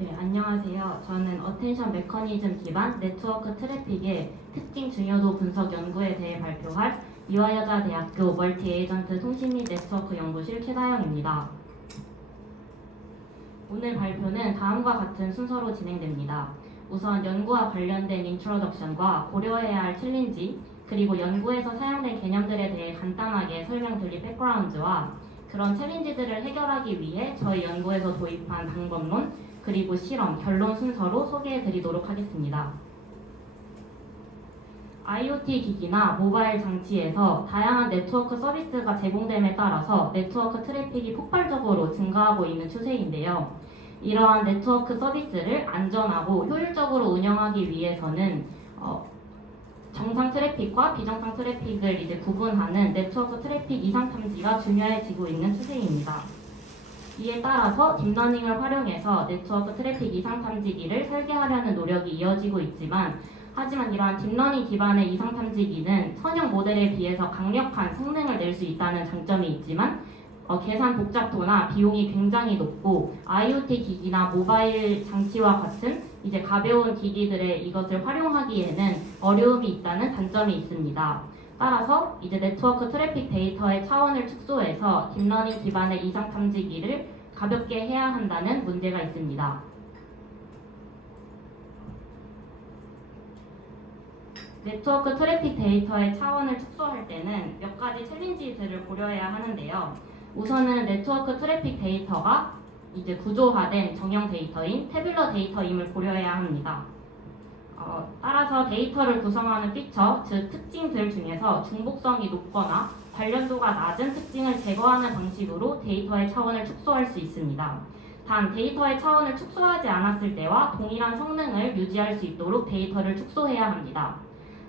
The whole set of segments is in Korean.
네, 안녕하세요. 저는 어텐션 메커니즘 기반 네트워크 트래픽의 특징 중요도 분석 연구에 대해 발표할 이화여자대학교 멀티 에이전트 통신 및 네트워크 연구실 최다영입니다. 오늘 발표는 다음과 같은 순서로 진행됩니다. 우선 연구와 관련된 인트로덕션과 고려해야 할 챌린지, 그리고 연구에서 사용된 개념들에 대해 간단하게 설명드릴 백그라운드와 그런 챌린지들을 해결하기 위해 저희 연구에서 도입한 방법론, 그리고 실험, 결론 순서로 소개해 드리도록 하겠습니다. IoT 기기나 모바일 장치에서 다양한 네트워크 서비스가 제공됨에 따라서 네트워크 트래픽이 폭발적으로 증가하고 있는 추세인데요. 이러한 네트워크 서비스를 안전하고 효율적으로 운영하기 위해서는 정상 트래픽과 비정상 트래픽을 이제 구분하는 네트워크 트래픽 이상 탐지가 중요해지고 있는 추세입니다. 이에 따라서 딥러닝을 활용해서 네트워크 트래픽 이상 탐지기를 설계하려는 노력이 이어지고 있지만, 하지만 이러한 딥러닝 기반의 이상 탐지기는 선형 모델에 비해서 강력한 성능을 낼 수 있다는 장점이 있지만 계산 복잡도나 비용이 굉장히 높고 IoT 기기나 모바일 장치와 같은 이제 가벼운 기기들의 이것을 활용하기에는 어려움이 있다는 단점이 있습니다. 따라서 이제 네트워크 트래픽 데이터의 차원을 축소해서 딥러닝 기반의 이상 탐지기를 가볍게 해야 한다는 문제가 있습니다. 네트워크 트래픽 데이터의 차원을 축소할 때는 몇 가지 챌린지들을 고려해야 하는데요. 우선은 네트워크 트래픽 데이터가 이제 구조화된 정형 데이터인 태뷸러 데이터임을 고려해야 합니다. 따라서 데이터를 구성하는 피처, 즉 특징들 중에서 중복성이 높거나 관련도가 낮은 특징을 제거하는 방식으로 데이터의 차원을 축소할 수 있습니다. 단, 데이터의 차원을 축소하지 않았을 때와 동일한 성능을 유지할 수 있도록 데이터를 축소해야 합니다.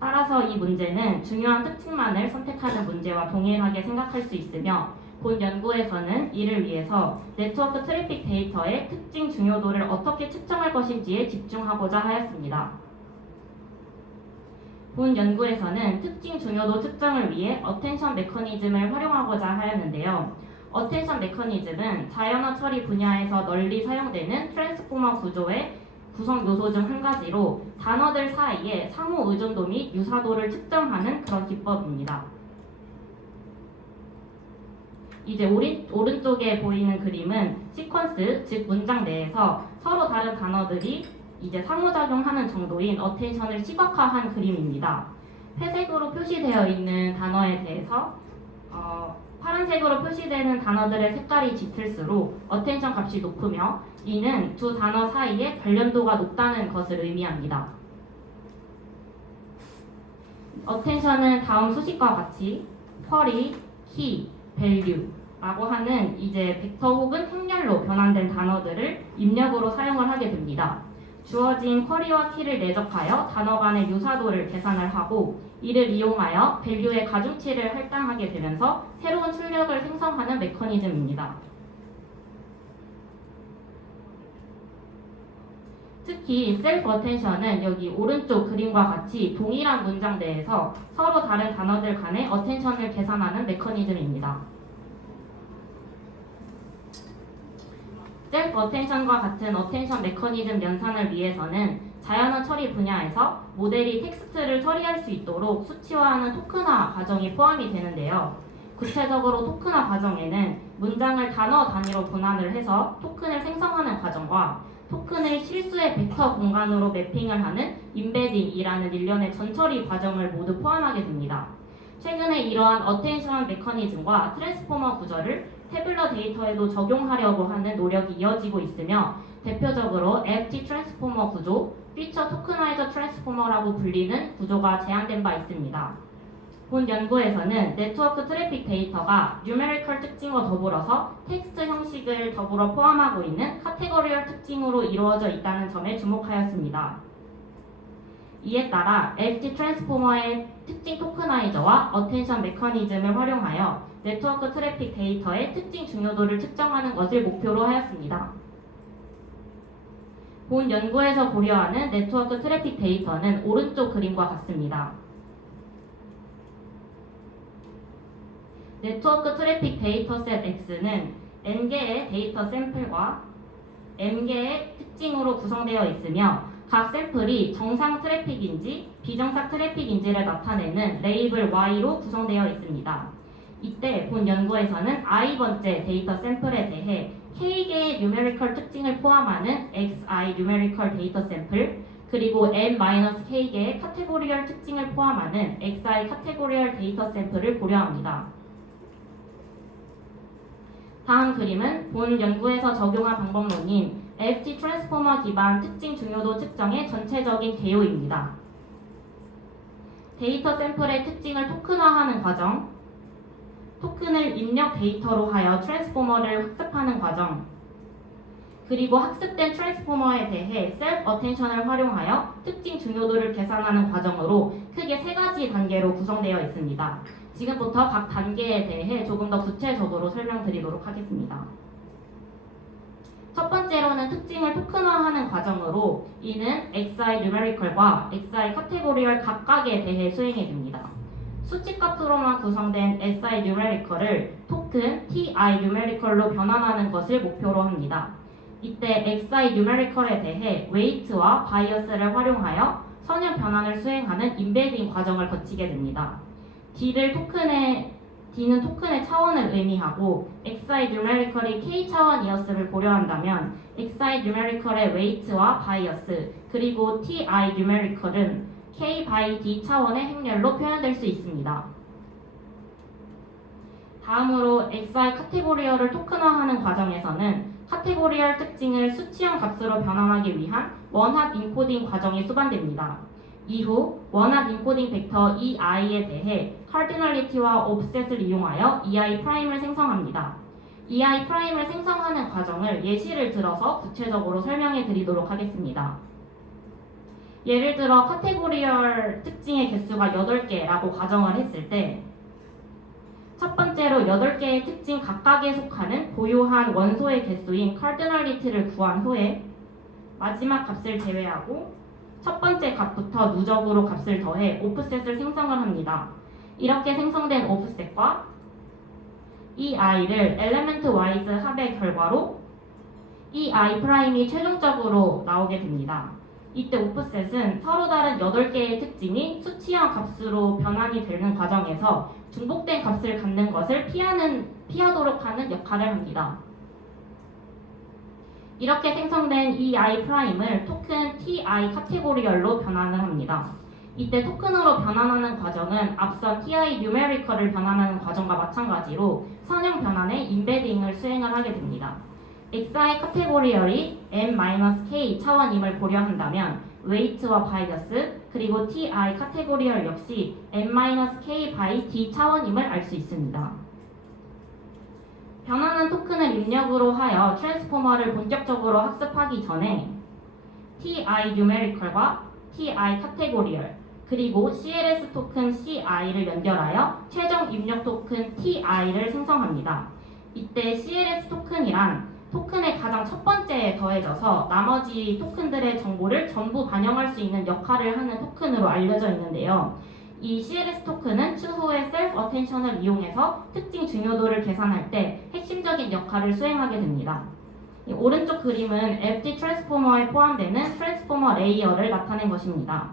따라서 이 문제는 중요한 특징만을 선택하는 문제와 동일하게 생각할 수 있으며, 본 연구에서는 이를 위해서 네트워크 트래픽 데이터의 특징 중요도를 어떻게 측정할 것인지에 집중하고자 하였습니다. 본 연구에서는 특징 중요도 측정을 위해 어텐션 메커니즘을 활용하고자 하였는데요. 어텐션 메커니즘은 자연어 처리 분야에서 널리 사용되는 트랜스포머 구조의 구성 요소 중 한 가지로 단어들 사이의 상호 의존도 및 유사도를 측정하는 그런 기법입니다. 이제 오른쪽에 보이는 그림은 시퀀스, 즉 문장 내에서 서로 다른 단어들이 이제 상호작용하는 정도인 어텐션을 시각화한 그림입니다. 회색으로 표시되어 있는 단어에 대해서 파란색으로 표시되는 단어들의 색깔이 짙을수록 어텐션 값이 높으며, 이는 두 단어 사이에 관련도가 높다는 것을 의미합니다. 어텐션은 다음 수식과 같이 query, key, value라고 하는 이제 벡터 혹은 행렬로 변환된 단어들을 입력으로 사용을 하게 됩니다. 주어진 쿼리와 키를 내적하여 단어 간의 유사도를 계산을 하고, 이를 이용하여 밸류의 가중치를 할당하게 되면서 새로운 출력을 생성하는 메커니즘입니다. 특히 셀프 어텐션은 여기 오른쪽 그림과 같이 동일한 문장 내에서 서로 다른 단어들 간의 어텐션을 계산하는 메커니즘입니다. 셀프 어텐션과 같은 어텐션 메커니즘 연산을 위해서는 자연어 처리 분야에서 모델이 텍스트를 처리할 수 있도록 수치화하는 토큰화 과정이 포함이 되는데요. 구체적으로 토큰화 과정에는 문장을 단어 단위로 분할을 해서 토큰을 생성하는 과정과 토큰을 실수의 벡터 공간으로 매핑을 하는 임베딩이라는 일련의 전처리 과정을 모두 포함하게 됩니다. 최근에 이러한 어텐션 메커니즘과 트랜스포머 구조를 태뷸러 데이터에도 적용하려고 하는 노력이 이어지고 있으며, 대표적으로 FT 트랜스포머 구조, 피처 토크나이저 트랜스포머라고 불리는 구조가 제안된 바 있습니다. 본 연구에서는 네트워크 트래픽 데이터가 뉴메리컬 특징과 더불어서 텍스트 형식을 더불어 포함하고 있는 카테고리얼 특징으로 이루어져 있다는 점에 주목하였습니다. 이에 따라 FT 트랜스포머의 특징 토크나이저와 어텐션 메커니즘을 활용하여 네트워크 트래픽 데이터의 특징 중요도를 측정하는 것을 목표로 하였습니다. 본 연구에서 고려하는 네트워크 트래픽 데이터는 오른쪽 그림과 같습니다. 네트워크 트래픽 데이터셋 X는 N개의 데이터 샘플과 m개의 특징으로 구성되어 있으며 각 샘플이 정상 트래픽인지 비정상 트래픽인지를 나타내는 레이블 Y로 구성되어 있습니다. 이때 본 연구에서는 i번째 데이터 샘플에 대해 K개의 뉴메리컬 특징을 포함하는 XI 뉴메리컬 데이터 샘플, 그리고 n-k개의 카테고리얼 특징을 포함하는 xi 카테고리얼 데이터 샘플을 고려합니다. 다음 그림은 본 연구에서 적용한 방법론인 FT 트랜스포머 기반 특징 중요도 측정의 전체적인 개요입니다. 데이터 샘플의 특징을 토큰화하는 과정, 토큰을 입력 데이터로 하여 트랜스포머를 학습하는 과정, 그리고 학습된 트랜스포머에 대해 셀프 어텐션을 활용하여 특징 중요도를 계산하는 과정으로 크게 3가지 단계로 구성되어 있습니다. 지금부터 각 단계에 대해 조금 더 구체적으로 설명드리도록 하겠습니다. 첫 번째로는 특징을 토큰화하는 과정으로 이는 XI 뉴메리컬과 XI 카테고리얼 각각에 대해 수행해 줍니다. 수치값으로만 구성된 SI 뉴메리컬을 토큰 TI 뉴메리컬로 변환하는 것을 목표로 합니다. 이때 XI 뉴메리컬에 대해 웨이트와 바이어스를 활용하여 선형 변환을 수행하는 임베딩 과정을 거치게 됩니다. D는 토큰의 차원을 의미하고 XI 뉴메리컬이 K 차원이었음을 고려한다면 XI 뉴메리컬의 웨이트와 바이어스 그리고 TI 뉴메리컬은 K by D 차원의 행렬로 표현될 수 있습니다. 다음으로 XI 카테고리얼을 토큰화하는 과정에서는 카테고리얼 특징을 수치형 값으로 변환하기 위한 원핫 인코딩 과정이 수반됩니다. 이후 원핫 인코딩 벡터 EI에 대해 카디널리티와 옵셋을 이용하여 EI'을 생성합니다. EI'을 생성하는 과정을 예시를 들어서 구체적으로 설명해 드리도록 하겠습니다. 예를 들어 카테고리얼 특징의 개수가 8개라고 가정을 했을 때 첫 번째로 8개의 특징 각각에 속하는 고유한 원소의 개수인 카디널리티를 구한 후에 마지막 값을 제외하고 첫 번째 값부터 누적으로 값을 더해 오프셋을 생성을 합니다. 이렇게 생성된 오프셋과 이 i를 엘리멘트 와이즈 합의 결과로 이 i'이 최종적으로 나오게 됩니다. 이때 오프셋은 서로 다른 8개의 특징이 수치형 값으로 변환이 되는 과정에서 중복된 값을 갖는 것을 피하도록 하는 역할을 합니다. 이렇게 생성된 이 i'을 토큰 TI 카테고리얼로 변환을 합니다. 이때 토큰으로 변환하는 과정은 앞선 TI 뉴메리컬을 변환하는 과정과 마찬가지로 선형 변환의 임베딩을 수행을 하게 됩니다. XI 카테고리얼이 n-k 차원임을 고려한다면 웨이트와 바이어스 그리고 TI 카테고리얼 역시 n-k by D 차원임을 알 수 있습니다. 변환한 토큰을 입력으로 하여 트랜스포머를 본격적으로 학습하기 전에 TI 뉴메리컬과 TI 카테고리얼 그리고 CLS 토큰 CI를 연결하여 최종 입력 토큰 TI를 생성합니다. 이때 CLS 토큰이란 토큰의 가장 첫 번째에 더해져서 나머지 토큰들의 정보를 전부 반영할 수 있는 역할을 하는 토큰으로 알려져 있는데요. 이 CLS 토큰은 추후에 셀프 어텐션을 이용해서 특징 중요도를 계산할 때 핵심적인 역할을 수행하게 됩니다. 이 오른쪽 그림은 FT 트랜스포머에 포함되는 트랜스포머 레이어를 나타낸 것입니다.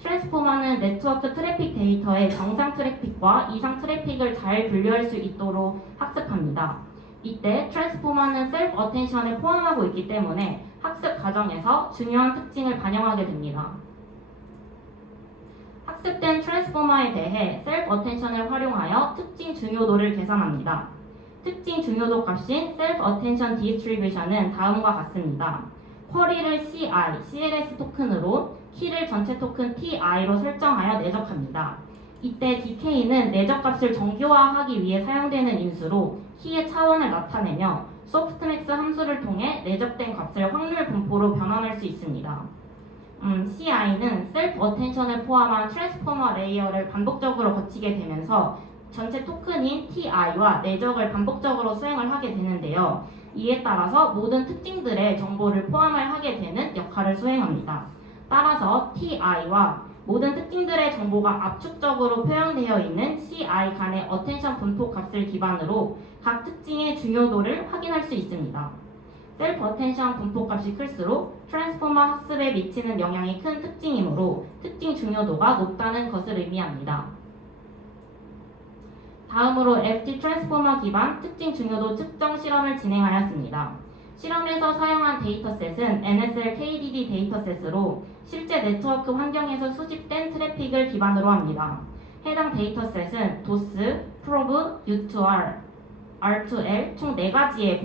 트랜스포머는 네트워크 트래픽 데이터의 정상 트래픽과 이상 트래픽을 잘 분류할 수 있도록 학습합니다. 이때 트랜스포머는 셀프 어텐션을 포함하고 있기 때문에 학습 과정에서 중요한 특징을 반영하게 됩니다. 학습된 트랜스포머에 대해 셀프 어텐션을 활용하여 특징 중요도를 계산합니다. 특징 중요도 값인 셀프 어텐션 디스트리뷰션은 다음과 같습니다. 쿼리를 CI, CLS 토큰으로 키를 전체 토큰 TI로 설정하여 내적합니다. 이때 DK는 내적값을 정교화하기 위해 사용되는 인수로 키의 차원을 나타내며 소프트맥스 함수를 통해 내적된 값을 확률 분포로 변환할 수 있습니다. CI는 셀프 어텐션을 포함한 트랜스포머 레이어를 반복적으로 거치게 되면서 전체 토큰인 TI와 내적을 반복적으로 수행을 하게 되는데요. 이에 따라서 모든 특징들의 정보를 포함을 하게 되는 역할을 수행합니다. 따라서 TI와 모든 특징들의 정보가 압축적으로 표현되어 있는 CI 간의 어텐션 분포 값을 기반으로 각 특징의 중요도를 확인할 수 있습니다. 셀프 어텐션 분포값이 클수록 트랜스포머 학습에 미치는 영향이 큰 특징이므로 특징 중요도가 높다는 것을 의미합니다. 다음으로 FT 트랜스포머 기반 특징 중요도 측정 실험을 진행하였습니다. 실험에서 사용한 데이터셋은 NSL KDD 데이터셋으로 실제 네트워크 환경에서 수집된 트래픽을 기반으로 합니다. 해당 데이터셋은 DOS, 프로브, U2R, R2L 총 4가지의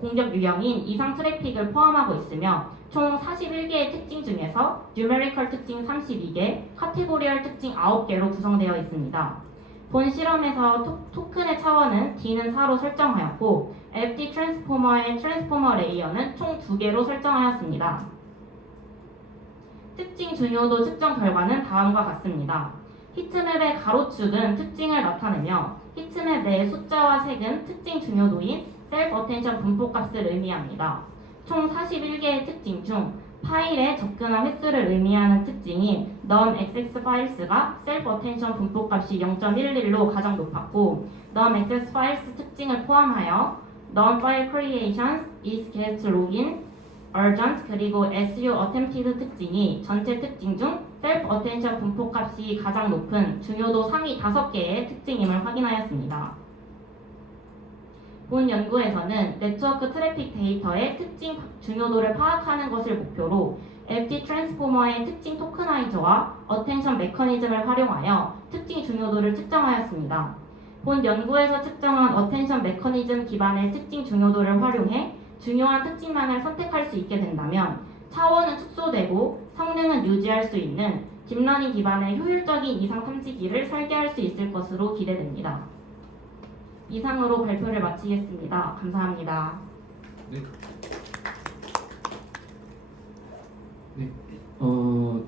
공격 유형인 이상 트래픽을 포함하고 있으며 총 41개의 특징 중에서 뉴메리컬 특징 32개, 카테고리얼 특징 9개로 구성되어 있습니다. 본 실험에서 토큰의 차원은 D는 4로 설정하였고 FT 트랜스포머의 트랜스포머 레이어는 총 2개로 설정하였습니다. 특징 중요도 측정 결과는 다음과 같습니다. 히트맵의 가로축은 특징을 나타내며 히트맵 내의 숫자와 색은 특징 중요도인 셀프 어텐션 분포값을 의미합니다. 총 41개의 특징 중 파일의 접근한 횟수를 의미하는 특징인 num.xx 파일스가 셀프 어텐션 분포값이 0.11로 가장 높았고 num.xx 파일스 특징을 포함하여 num file creation, is get login, urgent 그리고 su attempted 특징이 전체 특징 중 셀프 어텐션 분포값이 가장 높은 중요도 상위 5개의 특징임을 확인하였습니다. 본 연구에서는 네트워크 트래픽 데이터의 특징 중요도를 파악하는 것을 목표로 FT 트랜스포머의 특징 토크나이저와 어텐션 메커니즘을 활용하여 특징 중요도를 측정하였습니다. 본 연구에서 측정한 어텐션 메커니즘 기반의 특징 중요도를 활용해 중요한 특징만을 선택할 수 있게 된다면 차원은 축소되고 성능은 유지할 수 있는 딥러닝 기반의 효율적인 이상 탐지기를 설계할 수 있을 것으로 기대됩니다. 이상으로 발표를 마치겠습니다. 감사합니다. 네.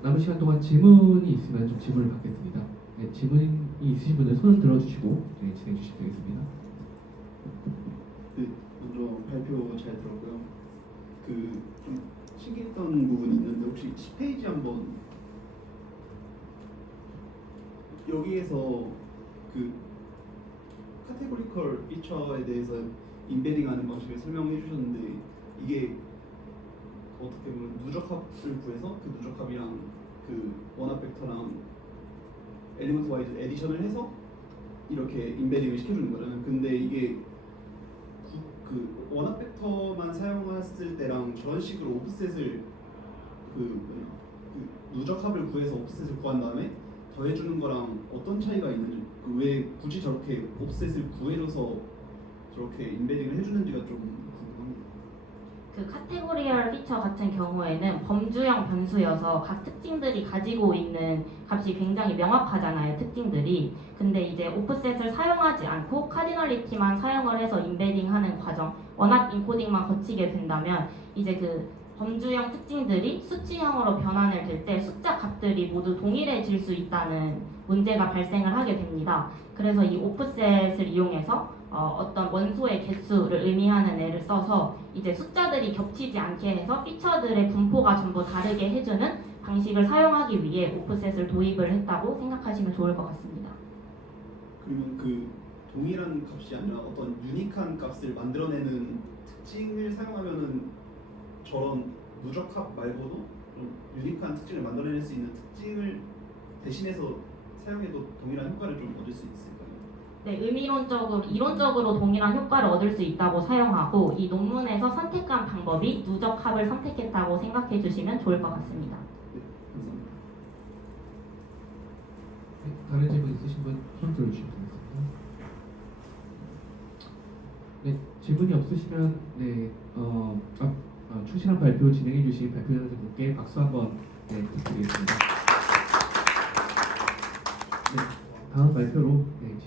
남은 시간 동안 질문이 있으면 좀 질문을 받겠습니다. 네, 질문이 있으신 분들 손을 들어주시고 진행해 주시면 되겠습니다. 네, 먼저 발표 잘 들었고요. 좀 신기했던 부분이 있는데 혹시 10페이지 한번 여기에서 카테고리컬 피처에 대해서 인베딩하는 방식을 설명해 주셨는데 이게 어떻게 보면 누적합을 구해서 그 누적합이랑 원합 벡터랑 엘리먼트 와이즈 에디션을 해서 이렇게 인베딩을 시켜주는 거잖아요. 근데 이게 원합 벡터만 사용했을 때랑 저런 식으로 오프셋을 누적합을 구해서 오프셋을 구한 다음에 더해주는 거랑 어떤 차이가 있는지 왜 굳이 저렇게 옵셋을 구해줘서 저렇게 인베딩을 해주는지가 좀 궁금합니다. 카테고리얼 피처 같은 경우에는 범주형 변수여서 각 특징들이 가지고 있는 값이 굉장히 명확하잖아요. 특징들이. 근데 이제 오프셋을 사용하지 않고 카디널리티만 사용을 해서 인베딩하는 과정, 원합 인코딩만 거치게 된다면 이제 범주형 특징들이 수치형으로 변환을 될 때 숫자 값들이 모두 동일해질 수 있다는 문제가 발생을 하게 됩니다. 그래서 이 오프셋을 이용해서 어떤 원소의 개수를 의미하는 애를 써서 이제 숫자들이 겹치지 않게 해서 피처들의 분포가 전부 다르게 해주는 방식을 사용하기 위해 오프셋을 도입을 했다고 생각하시면 좋을 것 같습니다. 그러면 동일한 값이 아니라 어떤 유니크한 값을 만들어내는 특징을 사용하면은 저런 누적합 말고도 좀 유니크한 특징을 만들어낼 수 있는 특징을 대신해서 사용해도 동일한 효과를 좀 얻을 수 있을까요? 네, 이론적으로 동일한 효과를 얻을 수 있다고 사용하고 이 논문에서 선택한 방법이 누적합을 선택했다고 생각해 주시면 좋을 것 같습니다. 네, 감사합니다. 네, 다른 질문 있으신 분 손 들어주시면 되겠습니다. 네, 질문이 없으시면 충실한 발표 진행해 주신 발표자분께 박수 한번 부탁드리겠습니다. 네, 다음 발표로